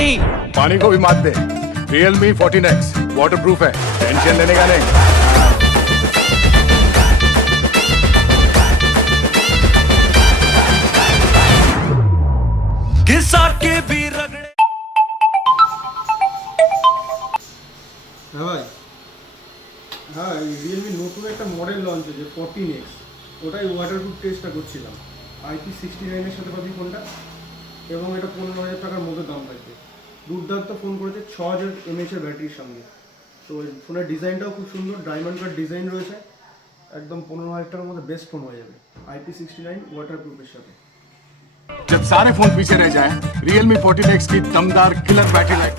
नहीं। पानी को भी मात दे। Realme 14X वाटरप्रूफ है, टेंशन लेने का नहीं। घिसा के भी रगड़े। হ্যাঁ ভাই, হ্যাঁ রিয়েলমি নতুন একটা মডেল লঞ্চ হয়েছে 14X, ওটাই ওয়াটারপ্রুফ টেস্টটা করছিলাম। IP69 সাথে পাবি ফোনটা, এবং এটা 15,000 টাকার মধ্যে দাম থাকবে। দুর্দান্ত ফোন করেছে, 6000 mAh এর ব্যাটারির সঙ্গে। তো ফোনের ডিজাইনটাও খুব সুন্দর, ডায়মন্ড কাট ডিজাইন রয়েছে, একদম 15,000 টাকার মধ্যে বেস্ট ফোন হয়ে যাবে IP69 ওয়াটারপ্রুফের সাথে। जब सारे फोन पीछे रह जाए, Realme 14X की दमदार किलर बैटरी लाइफ